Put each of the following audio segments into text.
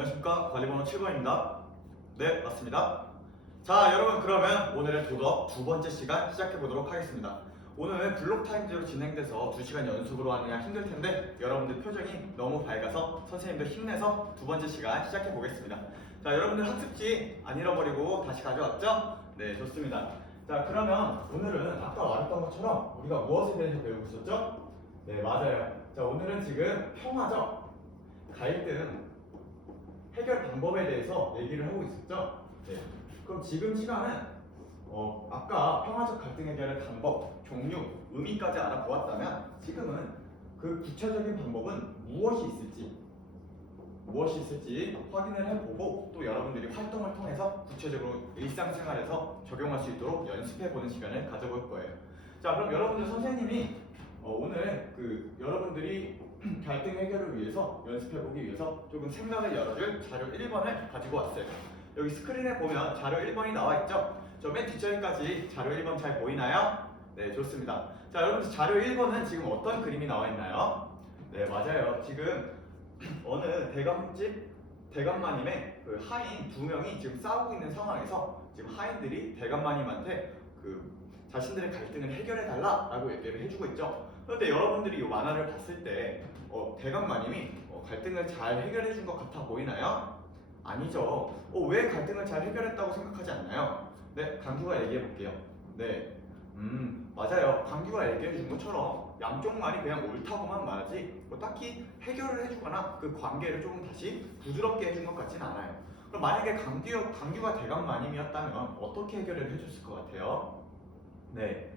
안녕하십니까. 관리번호 7번입니다. 네, 맞습니다. 자, 여러분 그러면 오늘의 도덕 두 번째 시간 시작해 보도록 하겠습니다. 오늘 블록 타임제로 진행돼서 2시간 연속으로 하느냐 힘들 텐데 여러분들 표정이 너무 밝아서 선생님들 힘내서 두 번째 시간 시작해 보겠습니다. 자, 여러분들 학습지 안 잃어버리고 다시 가져왔죠? 네, 좋습니다. 자, 그러면 오늘은 아까 말했던 것처럼 우리가 무엇에 대해서 배우고 있었죠? 네, 맞아요. 자, 오늘은 지금 평화적 갈등 해결 방법에 대해서 얘기를 하고 있었죠? 네. 그럼 지금 시간은 아까 평화적 갈등 해결의 방법, 종류, 의미까지 알아보았다면 지금은 그 구체적인 방법은 무엇이 있을지 확인을 해보고 또 여러분들이 활동을 통해서 구체적으로 일상생활에서 적용할 수 있도록 연습해보는 시간을 가져볼 거예요. 자, 그럼 여러분들 선생님이 오늘 여러분들이 갈등 해결을 위해서 연습해보기 위해서 조금 생각을 열어줄 자료 1번을 가지고 왔어요. 여기 스크린에 보면 자료 1번이 나와있죠? 저 맨 뒷자리까지 자료 1번 잘 보이나요? 네, 좋습니다. 자, 여러분 자료 1번은 지금 어떤 그림이 나와있나요? 네, 맞아요. 지금 어느 대감마님의 하인 두 명이 지금 싸우고 있는 상황에서 지금 하인들이 대감마님한테 자신들의 갈등을 해결해달라라고 얘기를 해주고 있죠. 그런데 여러분들이 이 만화를 봤을 때 대감마님이 갈등을 잘 해결해준 것 같아 보이나요? 아니죠. 왜 갈등을 잘 해결했다고 생각하지 않나요? 네, 강규가 얘기해 볼게요. 네, 맞아요. 강규가 얘기해 준 것처럼 양쪽 말이 그냥 옳다고만 말하지 딱히 해결을 해주거나 그 관계를 조금 다시 부드럽게 해준 것 같지는 않아요. 그럼 만약에 강규가 대감마님이었다면 어떻게 해결을 해줬을 것 같아요? 네,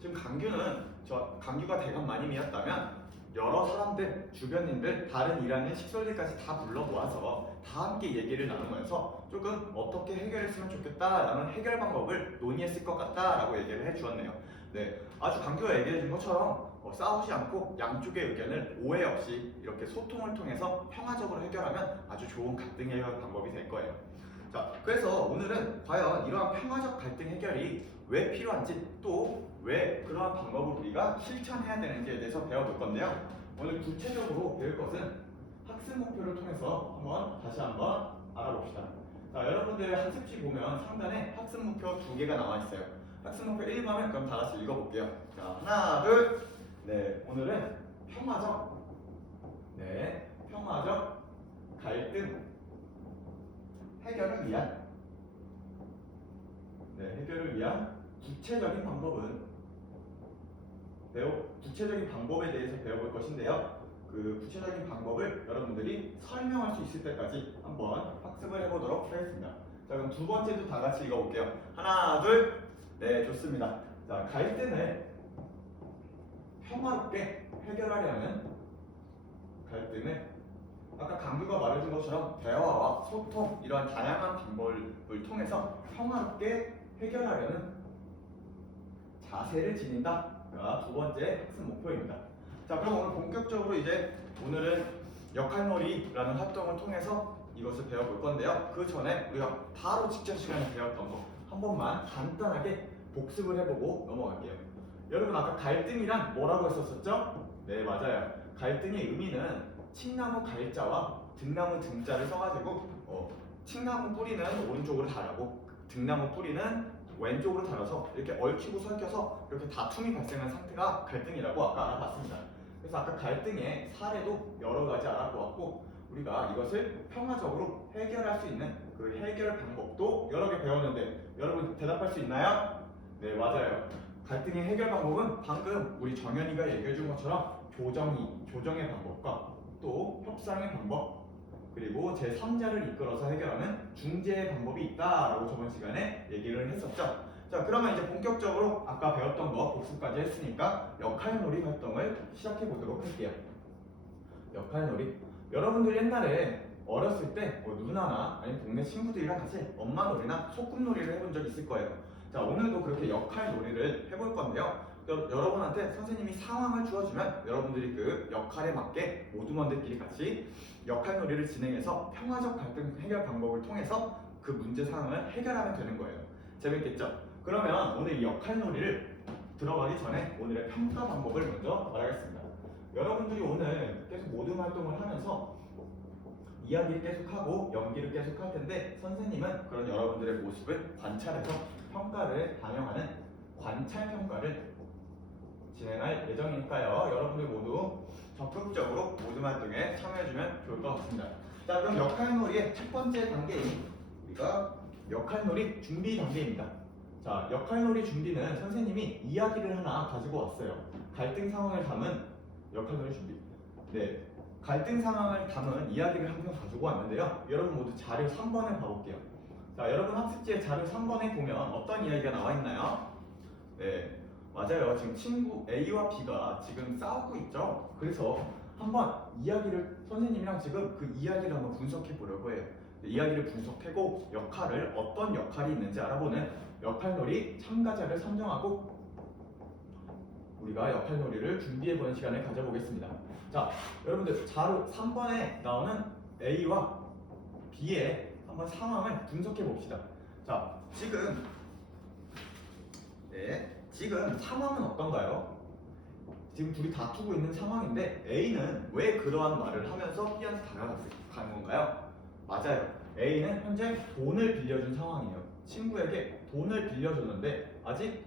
지금 강규가 대감마님이었다면 여러 사람들, 주변인들, 다른 일하는 식솔들까지 다 불러모아서 다 함께 얘기를 나누면서 조금 어떻게 해결했으면 좋겠다라는 해결 방법을 논의했을 것 같다라고 얘기를 해주었네요. 네, 아주 강규가 얘기해준 것처럼 싸우지 않고 양쪽의 의견을 오해 없이 이렇게 소통을 통해서 평화적으로 해결하면 아주 좋은 갈등 해결 방법이 될 거예요. 자, 그래서 오늘은 과연 이러한 평화적 갈등 해결이 왜 필요한지 또 왜 그러한 방법을 우리가 실천해야 되는지에 대해서 배워볼 건데요. 오늘 구체적으로 배울 것은 학습 목표를 통해서 다시 한번 알아봅시다. 자, 여러분들 학습지 보면 상단에 학습 목표 두 개가 나와 있어요. 학습 목표 1번을 그럼 다 같이 읽어볼게요. 자, 하나, 둘. 네, 오늘은 평화적 갈등 해결을 위한 구체적인 방법에 대해서 배워볼 것인데요. 그 구체적인 방법을 여러분들이 설명할 수 있을 때까지 한번 학습을 해보도록 하겠습니다. 자, 그럼 두 번째도 다 같이 읽어볼게요. 하나, 둘. 네, 좋습니다. 자, 갈등을 평화롭게 해결하려는 아까 강규가 말해준 것처럼 대화와 소통 이러한 다양한 방법을 통해서 평화롭게 해결하려는 자세를 지닌다가 두 번째 학습 목표입니다. 자, 그럼 오늘 본격적으로 오늘은 역할놀이라는 활동을 통해서 이것을 배워볼 건데요. 그 전에 우리가 바로 직전 시간에 배웠던 거 한 번만 간단하게 복습을 해보고 넘어갈게요. 여러분 아까 갈등이란 뭐라고 했었죠? 네, 맞아요. 갈등의 의미는 칡나무 갈자와 등나무 등자를 써가지고 칡나무 뿌리는 오른쪽으로 달하고 등나무 뿌리는 왼쪽으로 달아서 이렇게 얽히고 설켜서 이렇게 다툼이 발생한 상태가 갈등이라고 아까 알아봤습니다. 그래서 아까 갈등의 사례도 여러 가지 알아보았고 우리가 이것을 평화적으로 해결할 수 있는 그 해결 방법도 여러 개 배웠는데 여러분 대답할 수 있나요? 네, 맞아요. 갈등의 해결 방법은 방금 우리 정현이가 얘기해 준 것처럼 조정의 방법과 또 협상의 방법 그리고 제3자를 이끌어서 해결하는 중재의 방법이 있다라고 저번 시간에 얘기를 했었죠. 자, 그러면 이제 본격적으로 아까 배웠던 거 복습까지 했으니까 역할놀이 활동을 시작해 보도록 할게요. 역할놀이. 여러분들 옛날에 어렸을 때 누나나 아니면 동네 친구들이랑 같이 엄마놀이나 소꿉놀이를 해본 적 있을 거예요. 자, 오늘도 그렇게 역할놀이를 해볼 건데요. 여러분한테 선생님이 상황을 주어주면 여러분들이 그 역할에 맞게 모두먼들끼리 같이 역할놀이를 진행해서 평화적 갈등 해결 방법을 통해서 그 문제 상황을 해결하면 되는 거예요. 재밌겠죠? 그러면 오늘 이 역할놀이를 들어가기 전에 오늘의 평가 방법을 먼저 말하겠습니다. 여러분들이 오늘 계속 모든 활동을 하면서 이야기를 계속하고 연기를 계속할 텐데 선생님은 그런 여러분들의 모습을 관찰해서 평가를 반영하는 관찰 평가를 진행할 예정이니까요. 여러분들 모두 적극적으로 모든 활동에 참여해주면 좋을 것 같습니다. 자, 그럼 역할놀이의 첫 번째 단계인 우리가 역할놀이 준비 단계입니다. 자, 역할놀이 준비는 선생님이 이야기를 하나 가지고 왔어요. 갈등 상황을 담은 역할놀이 준비. 네, 갈등 상황을 담은 이야기를 한 편 가지고 왔는데요. 여러분 모두 자료 3번을 봐볼게요. 자, 여러분 학습지에 자료 3번에 보면 어떤 이야기가 나와 있나요? 네, 맞아요. 지금 친구 A와 B가 지금 싸우고 있죠. 그래서 한번 이야기를 선생님이랑 지금 그 이야기를 한번 분석해 보려고 해요. 이야기를 분석하고 역할을 어떤 역할이 있는지 알아보는 역할놀이 참가자를 선정하고 우리가 역할놀이를 준비해보는 시간을 가져보겠습니다. 자, 여러분들 자료 3번에 나오는 A와 B의 한번 상황을 분석해 봅시다. 자, 지금 상황은 어떤가요? 지금 둘이 다투고 있는 상황인데 A는 왜 그러한 말을 하면서 B한테 다가가는 건가요? 맞아요. A는 현재 돈을 빌려준 상황이에요. 친구에게 돈을 빌려줬는데 아직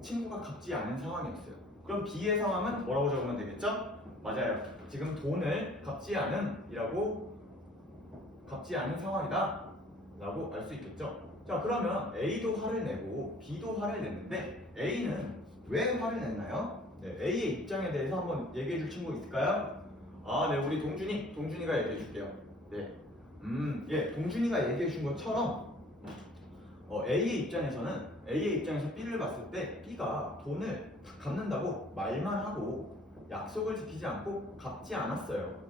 친구가 갚지 않은 상황이었어요. 그럼 B의 상황은 뭐라고 적으면 되겠죠? 맞아요. 지금 돈을 갚지 않은 상황이다 라고 알 수 있겠죠? 자, 그러면 A도 화를 내고 B도 화를 냈는데 A는 왜 화를 냈나요? 네, A의 입장에 대해서 한번 얘기해 줄 친구 있을까요? 아, 네, 우리 동준이가 얘기해 줄게요. 네. 예, 동준이가 얘기해 준 것처럼 A의 입장에서 B를 봤을 때 B가 돈을 갚는다고 말만 하고 약속을 지키지 않고 갚지 않았어요.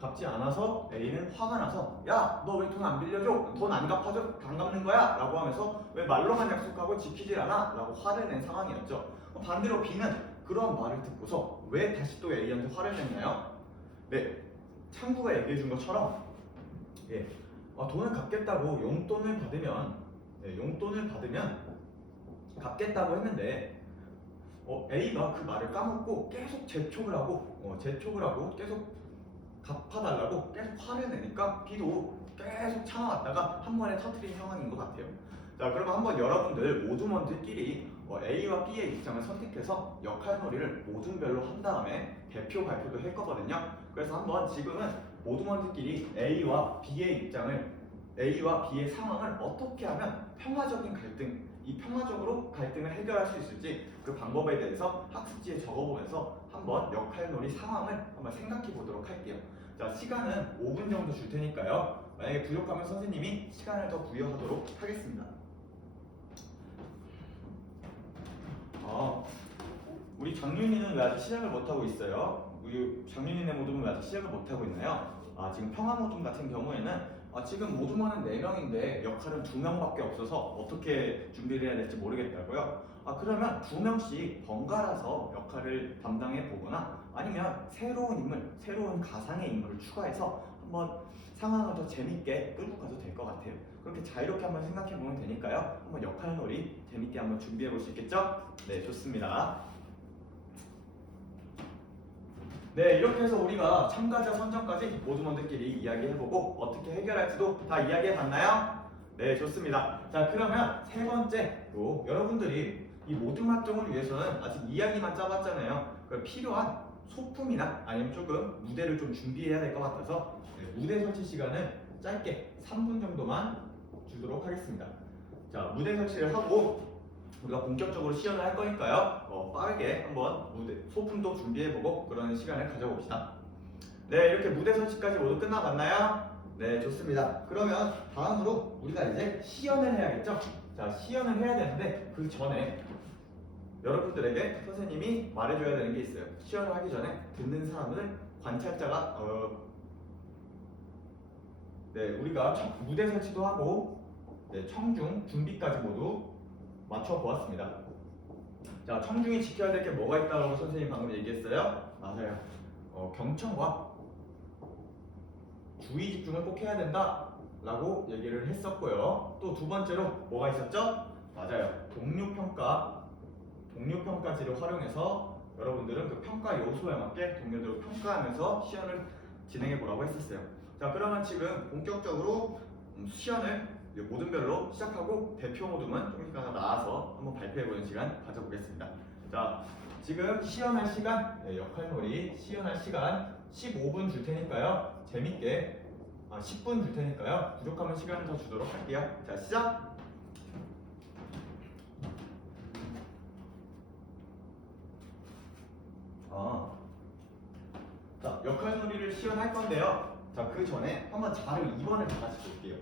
갚지 않아서 A는 화가 나서 야, 너 왜 돈 안 빌려줘? 돈 안 갚아줘? 안 갚는 거야? 라고 하면서 왜 말로만 약속하고 지키질 않아? 라고 화를 낸 상황이었죠. 반대로 B는 그런 말을 듣고서 왜 다시 또 A한테 화를 냈나요? 네, 창구가 얘기해 준 것처럼 돈을 갚겠다고 용돈을 받으면 갚겠다고 했는데 A가 그 말을 까먹고 계속 재촉을 하고 계속 갚아달라고 계속 화를 내니까 B도 계속 참아왔다가 한 번에 터뜨린 상황인 것 같아요. 자, 그러면 한번 여러분들 모두먼들끼리 A와 B의 입장을 선택해서 역할놀이를 모둠별로 한 다음에 대표 발표도 할 거거든요. 그래서 한번 지금은 모두먼들끼리 A와 B의 상황을 어떻게 하면 평화적으로 갈등을 해결할 수 있을지 그 방법에 대해서 학습지에 적어보면서 한번 역할놀이 상황을 한번 생각해 보도록 할게요. 자, 시간은 5분 정도 줄 테니까요. 만약에 부족하면 선생님이 시간을 더 부여하도록 하겠습니다. 우리 장윤이는 왜 아직 시작을 못하고 있어요? 우리 장윤이네 모둠은 왜 아직 시작을 못하고 있나요? 지금 평화 모둠 같은 경우에는 지금 모둠원은 4명인데 역할은 2명밖에 없어서 어떻게 준비를 해야 될지 모르겠다고요? 그러면 2명씩 번갈아서 역할을 담당해 보거나 아니면 새로운 가상의 인물을 추가해서 한번 상황을 더 재밌게 끌고 가도 될 것 같아요. 그렇게 자유롭게 한번 생각해 보면 되니까요. 한번 역할놀이 재밌게 한번 준비해 볼 수 있겠죠? 네, 좋습니다. 네, 이렇게 해서 우리가 참가자 선정까지 모두먼들끼리 이야기해보고 어떻게 해결할지도 다 이야기해봤나요? 네, 좋습니다. 자, 그러면 세 번째로 여러분들이 이 모둠 활동을 위해서는 아직 이야기만 짜봤잖아요. 필요한 소품이나 아니면 조금 무대를 좀 준비해야 될 것 같아서 무대 설치 시간을 짧게 3분 정도만 주도록 하겠습니다. 자, 무대 설치를 하고 우리가 본격적으로 시연을 할 거니까요. 빠르게 한번 소품도 준비해보고 그런 시간을 가져봅시다. 네, 이렇게 무대 설치까지 모두 끝나봤나요? 네, 좋습니다. 그러면 다음으로 우리가 이제 시연을 해야겠죠? 자, 시연을 해야 되는데 그 전에 여러분들에게 선생님이 말해줘야 되는 게 있어요. 시연을 하기 전에 듣는 사람을 관찰자가 우리가 무대 설치도 하고 청중 준비까지 모두 맞춰보았습니다. 자, 청중이 지켜야 될 게 뭐가 있다고 선생님 방금 얘기했어요? 맞아요. 경청과 주의 집중을 꼭 해야 된다 라고 얘기를 했었고요. 또 두 번째로 뭐가 있었죠? 맞아요. 동료평가지를 활용해서 여러분들은 그 평가 요소에 맞게 동료들을 평가하면서 시연을 진행해 보라고 했었어요. 자, 그러면 지금 본격적으로 시연을 이제 모든별로 시작하고 대표 모둠은 좀 이따가 나와서 한번 발표해보는 시간 가져보겠습니다. 자, 지금 시연할 시간, 역할놀이 시연할 시간 15분 줄 테니까요. 재밌게 10분 줄 테니까요. 부족하면 시간을 더 주도록 할게요. 자, 시작! 자, 역할놀이를 시연할 건데요. 자, 그 전에 한번 자료 2번을 다 같이 볼게요.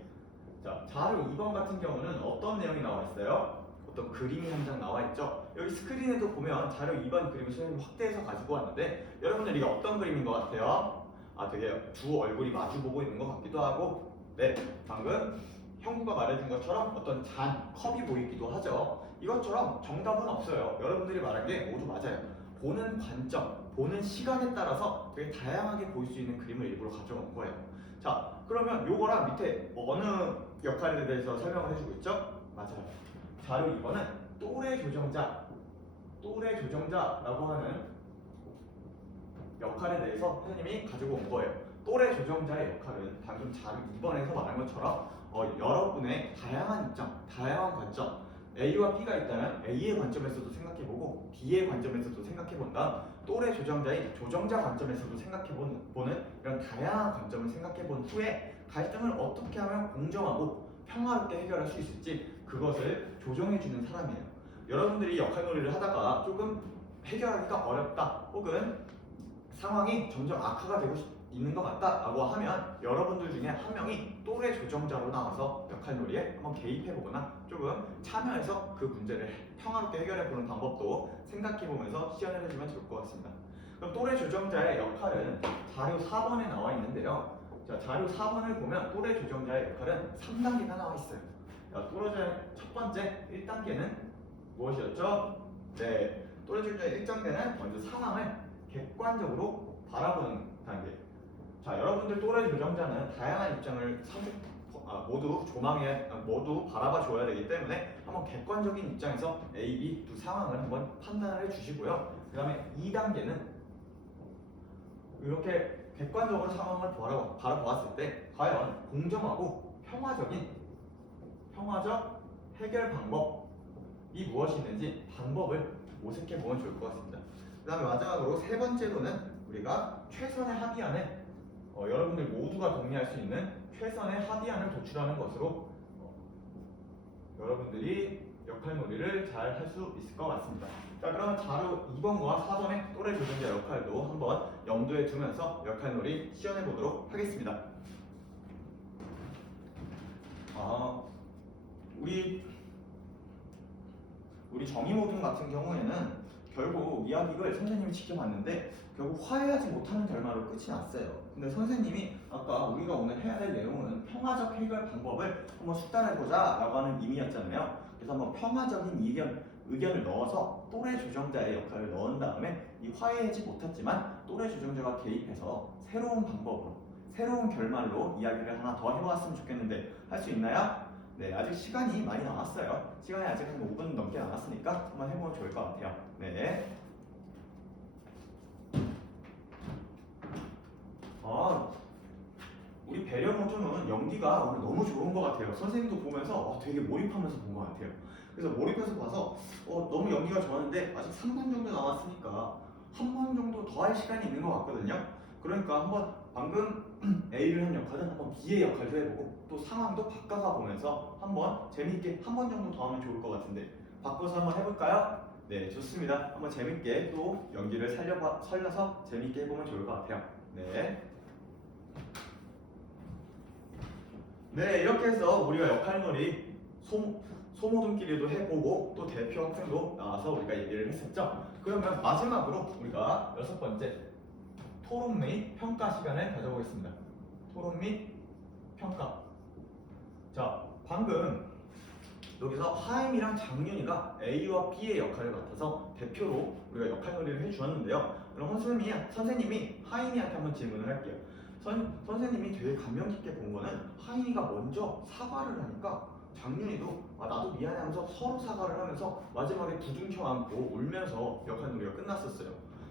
자, 자료 2번 같은 경우는 어떤 내용이 나와 있어요? 어떤 그림이 한 장 나와 있죠? 여기 스크린에도 보면 자료 2번 그림을 선생님이 확대해서 가지고 왔는데 여러분들 이게 어떤 그림인 것 같아요? 되게 두 얼굴이 마주보고 있는 것 같기도 하고, 네, 방금 형구가 말해준 것처럼 어떤 잔, 컵이 보이기도 하죠. 이것처럼 정답은 없어요. 여러분들이 말한 게 모두 맞아요. 보는 관점, 보는 시간에 따라서 되게 다양하게 보일 수 있는 그림을 일부러 가져온 거예요. 자, 그러면 요거랑 밑에 어느 역할에 대해서 설명을 해주고 있죠? 맞아요. 자료 2번은 또래 조정자라고 하는 역할에 대해서 선생님이 가지고 온 거예요. 또래 조정자의 역할은 방금 자료 2번에서 말한 것처럼 여러분의 다양한 입장, 다양한 관점, A와 B가 있다면 A의 관점에서도 생각해보고 B의 관점에서도 생각해본다. 또래 조정자의 조정자 관점에서도 생각해보는 이런 다양한 관점을 생각해본 후에 갈등을 어떻게 하면 공정하고 평화롭게 해결할 수 있을지 그것을 조정해주는 사람이에요. 여러분들이 역할놀이를 하다가 조금 해결하기가 어렵다 혹은 상황이 점점 악화가 되고 있는 것 같다라고 하면 여러분들 중에 한 명이 또래 조정자로 나와서 역할놀이에 한번 개입해보거나 조금 참여해서 그 문제를 평화롭게 해결해보는 방법도 생각해보면서 시연을 해주면 좋을 것 같습니다. 그럼 또래 조정자의 역할은 자료 4번에 나와 있는데요. 자, 자료 4번을 보면 또래 조정자의 역할은 3단계가 나와 있어요. 자, 또래 조정자의 첫 번째 1단계는 무엇이었죠? 네, 또래 조정자의 1단계는 먼저 상황을 객관적으로 바라보는 단계. 자, 여러분들 또래 조정자는 다양한 입장을 모두 바라봐 줘야 되기 때문에 한번 객관적인 입장에서 A, B 두 상황을 한번 판단을 해주시고요. 그 다음에 2단계는 이렇게 객관적으로 상황을 바라보았을 때 과연 공정하고 평화적 해결 방법이 무엇이 있는지 방법을 모색해 보면 좋을 것 같습니다. 그 다음에 마지막으로 세 번째로는 우리가 최선의 합의안을 여러분들 모두가 동의할 수 있는 최선의 합의안을 도출하는 것으로 여러분들이 역할놀이를 잘 할 수 있을 것 같습니다. 자, 그럼 자료 2번과 4번의 또래 조정자 역할도 한번 염두에 두면서 역할놀이 시연해 보도록 하겠습니다. 우리 정의모둠 같은 경우에는 결국 이야기를 선생님이 지켜봤는데 결국 화해하지 못하는 결말로 끝이 났어요. 근데 선생님이 아까 우리가 오늘 해야 될 내용은 평화적 해결 방법을 한번 숙달해보자 라고 하는 의미였잖아요. 그래서 한번 평화적인 의견을 넣어서 또래 조정자의 역할을 넣은 다음에 이 화해하지 못했지만 또래 조정자가 개입해서 새로운 방법으로 새로운 결말로 이야기를 하나 더 해보았으면 좋겠는데 할 수 있나요? 네, 아직 시간이 많이 남았어요. 시간이 아직 한 5분 넘게 남았으니까 한번 해보면 좋을 것 같아요. 네. 우리 배려 모듈은 연기가 오늘 너무 좋은 것 같아요. 선생님도 보면서 되게 몰입하면서 본 것 같아요. 그래서 몰입해서 봐서 너무 연기가 좋았는데 아직 3분 정도 남았으니까 한 번 정도 더 할 시간이 있는 것 같거든요. 그러니까 한번 방금 A를 한 역할은 한번 B의 역할도 해보고 또 상황도 바꿔가 보면서 한번 재밌게 한 번 정도 더 하면 좋을 것 같은데 바꿔서 한번 해볼까요? 네, 좋습니다. 한번 재밌게 또 연기를 살려서 재밌게 해보면 좋을 것 같아요. 네. 네, 이렇게 해서 우리가 역할놀이 소모둠끼리도 해보고 또 대표 학생도 나와서 우리가 얘기를 했었죠. 그러면 마지막으로 우리가 6번째 토론 및 평가 시간을 가져보겠습니다. 토론 및 평가. 자, 방금 여기서 하임이랑 장윤이가 A와 B의 역할을 맡아서 대표로 우리가 역할놀이를 해주었는데요. 그럼 선생님이 하임이한테 한번 질문을 할게요. 선생님이 되게 감명 깊게 본 거는 하임이가 먼저 사과를 하니까 장윤이도 나도 미안해 하면서 서로 사과를 하면서 마지막에 부둥켜 안고 울면서 역할놀이가 끝났었어요.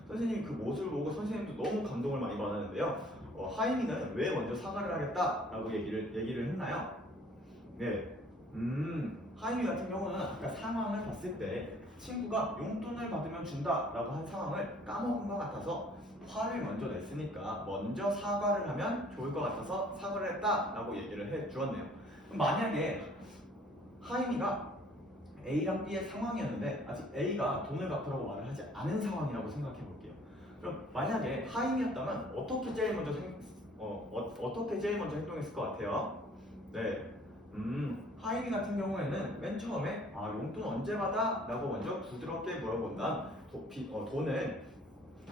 선생님이 그 모습을 보고 선생님도 너무 감동을 많이 받았는데요. 하임이는 왜 먼저 사과를 하겠다라고 얘기를 했나요? 네, 하임이 같은 경우는 아까 상황을 봤을 때 친구가 용돈을 받으면 준다라고 한 상황을 까먹은 것 같아서 화를 먼저 냈으니까 먼저 사과를 하면 좋을 것 같아서 사과를 했다라고 얘기를 해 주었네요. 그럼 만약에 하임이가 A랑 B의 상황이었는데 아직 A가 돈을 갚으라고 말을 하지 않은 상황이라고 생각해 볼게요. 그럼 만약에 하임이었다면 어떻게 제일 먼저 어떻게 제일 먼저 행동했을 것 같아요? 네, 하임이 같은 경우에는 맨 처음에 용돈 언제 받아? 라고 먼저 부드럽게 물어본다. 돈을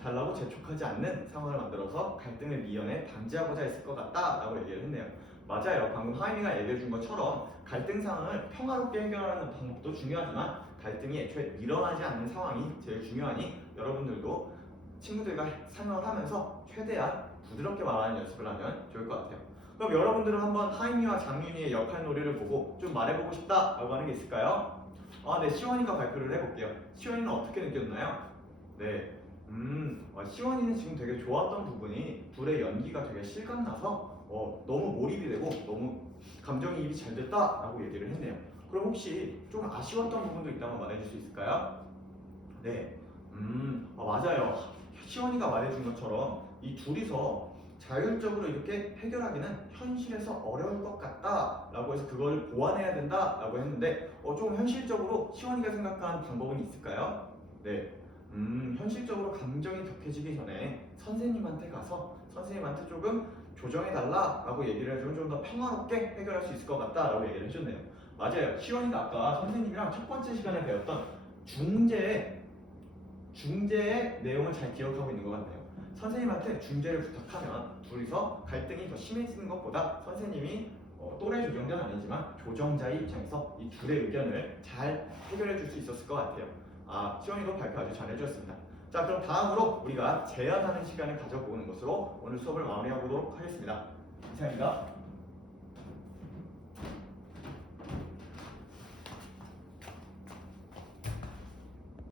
달라고 재촉하지 않는 상황을 만들어서 갈등을 미연에 방지하고자 했을 것 같다라고 얘기를 했네요. 맞아요. 방금 하임이가 얘기해 준 것처럼 갈등 상황을 평화롭게 해결하는 방법도 중요하지만 갈등이 애초에 일어나지 않는 상황이 제일 중요하니 여러분들도 친구들과 설명을 하면서 최대한 부드럽게 말하는 연습을 하면 좋을 것 같아요. 그럼 여러분들은 한번 하임이와 장윤이의 역할 놀이를 보고 좀 말해보고 싶다라고 하는 게 있을까요? 네, 시원이가 발표를 해볼게요. 시원이는 어떻게 느꼈나요? 네, 시원이는 지금 되게 좋았던 부분이 둘의 연기가 되게 실감나서 너무 몰입이 되고 너무 감정이입이 잘 됐다라고 얘기를 했네요. 그럼 혹시 좀 아쉬웠던 부분도 있다면 말해줄 수 있을까요? 네, 맞아요. 시원이가 말해준 것처럼 이 둘이서 자율적으로 이렇게 해결하기는 현실에서 어려울 것 같다라고 해서 그걸 보완해야 된다라고 했는데 좀 현실적으로 시원이가 생각한 방법은 있을까요? 네, 현실적으로 감정이 격해지기 전에 선생님한테 가서 선생님한테 조금 조정해달라라고 얘기를 해주면 좀 더 평화롭게 해결할 수 있을 것 같다라고 얘기를 해줬네요. 맞아요. 시원이가 아까 선생님이랑 첫 번째 시간에 배웠던 중재의 내용을 잘 기억하고 있는 것 같네요. 선생님한테 중재를 부탁하면 둘이서 갈등이 더 심해지는 것보다 선생님이 또래 조정자는 아니지만 조정자의 입장에서 이 둘의 의견을 잘 해결해 줄 수 있었을 것 같아요. 시원이도 발표 아주 잘 해주셨습니다. 자, 그럼 다음으로 우리가 제안하는 시간을 가져보는 것으로 오늘 수업을 마무리해보도록 하겠습니다. 이상입니다.